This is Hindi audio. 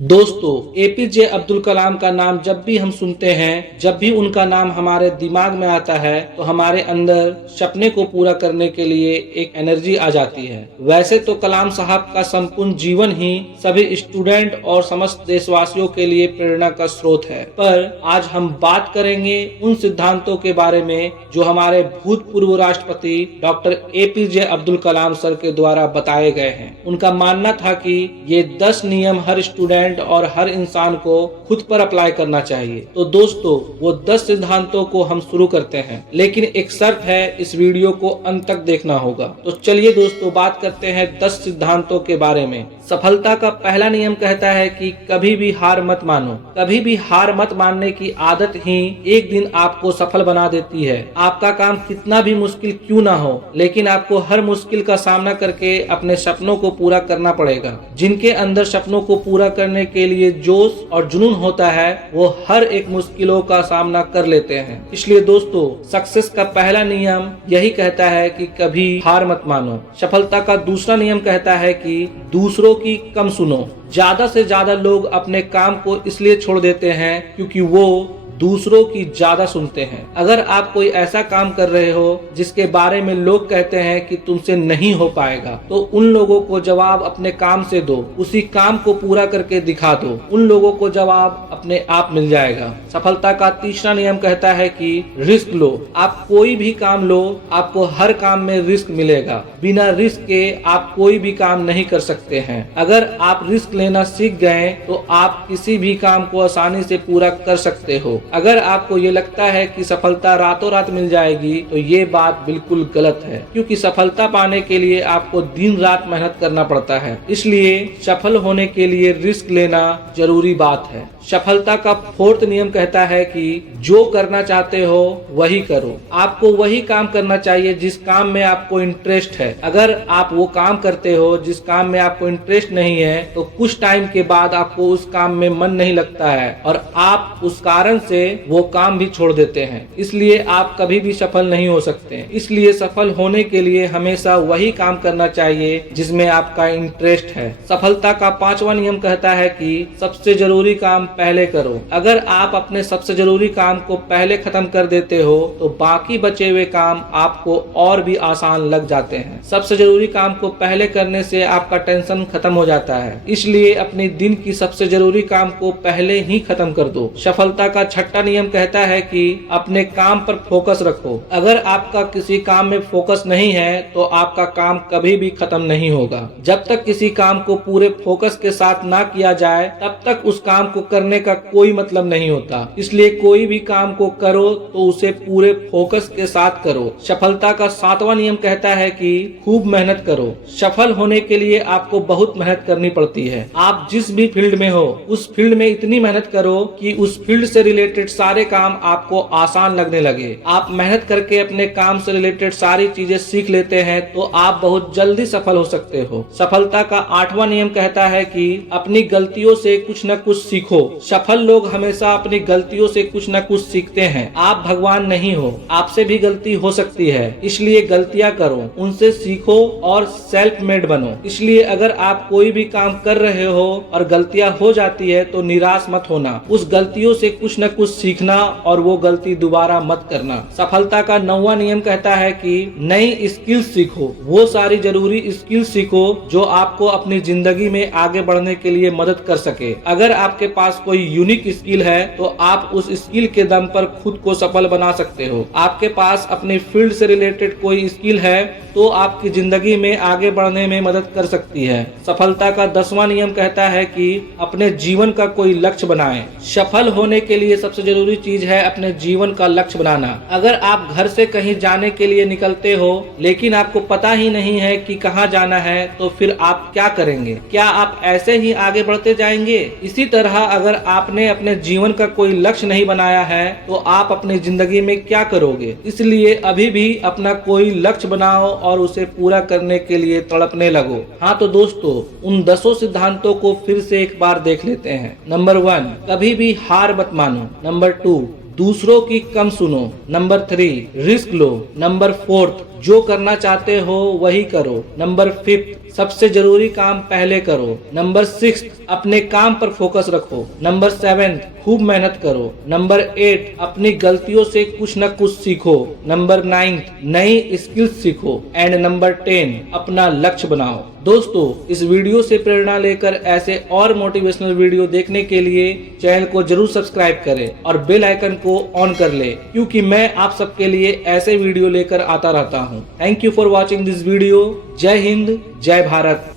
दोस्तों, एपीजे अब्दुल कलाम का नाम जब भी हम सुनते हैं, जब भी उनका नाम हमारे दिमाग में आता है तो हमारे अंदर सपने को पूरा करने के लिए एक एनर्जी आ जाती है। वैसे तो कलाम साहब का संपूर्ण जीवन ही सभी स्टूडेंट और समस्त देशवासियों के लिए प्रेरणा का स्रोत है, पर आज हम बात करेंगे उन सिद्धांतों के बारे में जो हमारे भूतपूर्व राष्ट्रपति doctor APJ Abdul Kalam sir के द्वारा बताए गए हैं। उनका मानना था कि ये 10 नियम हर स्टूडेंट और हर इंसान को खुद पर अप्लाई करना चाहिए। तो दोस्तों, वो 10 सिद्धांतों को हम शुरू करते हैं, लेकिन एक शर्त है, इस वीडियो को अंत तक देखना होगा। तो चलिए दोस्तों, बात करते हैं 10 सिद्धांतों के बारे में। सफलता का पहला नियम कहता है कि कभी भी हार मत मानो। कभी भी हार मत मानने की आदत ही एक दिन आपको सफल बना देती है। आपका काम कितना भी मुश्किल क्यों ना हो, लेकिन आपको हर मुश्किल का सामना करके अपने सपनों को पूरा करना पड़ेगा। जिनके अंदर सपनों को पूरा करने के लिए जोश और जुनून होता है, वो हर एक मुश्किलों का सामना कर लेते हैं। इसलिए दोस्तों, सक्सेस का पहला नियम यही कहता है कि कभी हार मत मानो। सफलता का दूसरा नियम कहता है कि दूसरों की कम सुनो। ज्यादा से ज्यादा लोग अपने काम को इसलिए छोड़ देते हैं क्योंकि वो दूसरों की ज्यादा सुनते हैं। अगर आप कोई ऐसा काम कर रहे हो जिसके बारे में लोग कहते हैं कि तुमसे नहीं हो पाएगा, तो उन लोगों को जवाब अपने काम से दो। उसी काम को पूरा करके दिखा दो। उन लोगों को जवाब अपने आप मिल जाएगा। सफलता का तीसरा नियम कहता है कि रिस्क लो। आप कोई भी काम लो, आपको हर काम में रिस्क मिलेगा। बिना रिस्क के आप कोई भी काम नहीं कर सकते हैं। अगर आप रिस्क लेना सीख गए तो आप किसी भी काम को आसानी से पूरा कर सकते हो। अगर आपको ये लगता है कि सफलता रातों रात मिल जाएगी, तो ये बात बिल्कुल गलत है, क्योंकि सफलता पाने के लिए आपको दिन रात मेहनत करना पड़ता है। इसलिए सफल होने के लिए रिस्क लेना जरूरी बात है। सफलता का फोर्थ नियम कहता है कि जो करना चाहते हो वही करो। आपको वही काम करना चाहिए जिस काम में आपको इंटरेस्ट है। अगर आप वो काम करते हो जिस काम में आपको इंटरेस्ट नहीं है, तो कुछ टाइम के बाद आपको उस काम में मन नहीं लगता है और आप उस कारण से वो काम भी छोड़ देते हैं। इसलिए आप कभी भी सफल नहीं हो सकते। इसलिए सफल होने के लिए हमेशा वही काम करना चाहिए जिसमें आपका इंटरेस्ट है। सफलता का पांचवा नियम कहता है कि सबसे जरूरी काम पहले करो। अगर आप अपने सबसे जरूरी काम को पहले खत्म कर देते हो, तो बाकी बचे हुए काम आपको और भी आसान लग जाते हैं। सबसे जरूरी काम को पहले करने से आपका टेंशन खत्म हो जाता है। इसलिए अपने दिन की सबसे जरूरी काम को पहले ही खत्म कर दो। सफलता का छठा नियम कहता है कि अपने काम पर फोकस रखो। अगर आपका किसी काम में फोकस नहीं है, तो आपका काम कभी भी खत्म नहीं होगा। जब तक किसी काम को पूरे फोकस के साथ ना किया जाए, तब तक उस काम को करने का कोई मतलब नहीं होता। इसलिए कोई भी काम को करो तो उसे पूरे फोकस के साथ करो। सफलता का सातवां नियम कहता है कि खूब मेहनत करो। सफल होने के लिए आपको बहुत मेहनत करनी पड़ती है। आप जिस भी फील्ड में हो, उस फील्ड में इतनी मेहनत करो कि उस फील्ड से रिलेटेड सारे काम आपको आसान लगने लगे। आप मेहनत करके अपने काम से रिलेटेड सारी चीजें सीख लेते हैं, तो आप बहुत जल्दी सफल हो सकते हो। सफलता का आठवां नियम कहता है कि अपनी गलतियों से कुछ न कुछ सीखो। सफल लोग हमेशा अपनी गलतियों से कुछ न कुछ सीखते हैं। आप भगवान नहीं हो, आपसे भी गलती हो सकती है। इसलिए गलतियां करो, उनसे सीखो और सेल्फ मेड बनो। इसलिए अगर आप कोई भी काम कर रहे हो और गलतियां हो जाती है, तो निराश मत होना। उस गलतियों से कुछ न कुछ सीखना और वो गलती दोबारा मत करना। सफलता का 9वां नियम कहता है कि नई स्किल सीखो। वो सारी जरूरी स्किल सीखो जो आपको अपनी जिंदगी में आगे बढ़ने के लिए मदद कर सके। अगर आपके पास कोई यूनिक स्किल है, तो आप उस स्किल के दम पर खुद को सफल बना सकते हो। आपके पास अपने फील्ड से रिलेटेड कोई स्किल है, तो आपकी जिंदगी में आगे बढ़ने में मदद कर सकती है। सफलता का 10वां नियम कहता है कि अपने जीवन का कोई लक्ष्य बनाएं। सफल होने के लिए सबसे जरूरी चीज है अपने जीवन का लक्ष्य बनाना। अगर आप घर से कहीं जाने के लिए निकलते हो, लेकिन आपको पता ही नहीं है कि कहाँ जाना है, तो फिर आप क्या करेंगे? क्या आप ऐसे ही आगे बढ़ते जाएंगे? इसी तरह अगर आपने अपने जीवन का कोई लक्ष्य नहीं बनाया है, तो आप अपनी जिंदगी में क्या करोगे? इसलिए अभी भी अपना कोई लक्ष्य बनाओ और उसे पूरा करने के लिए तड़पने लगो। हाँ तो दोस्तों, उन 10 सिद्धांतों को फिर से एक बार देख लेते हैं। नंबर 1, कभी भी हार मत मानो। नंबर 2, दूसरों की कम सुनो। नंबर 3, रिस्क लो। नंबर 4, जो करना चाहते हो वही करो। नंबर 5, सबसे जरूरी काम पहले करो। नंबर 6, अपने काम पर फोकस रखो। नंबर 7, खूब मेहनत करो। नंबर 8, अपनी गलतियों से कुछ न कुछ सीखो। नंबर 9, नई स्किल्स सीखो। एंड नंबर 10, अपना लक्ष्य बनाओ। दोस्तों, इस वीडियो से प्रेरणा लेकर ऐसे और मोटिवेशनल वीडियो देखने के लिए चैनल को जरूर सब्सक्राइब करें और बेल आइकन को ऑन कर ले, क्योंकि मैं आप सबके लिए ऐसे वीडियो लेकर आता रहता हूँ। Thank you for watching this video. जय हिंद, जय भारत।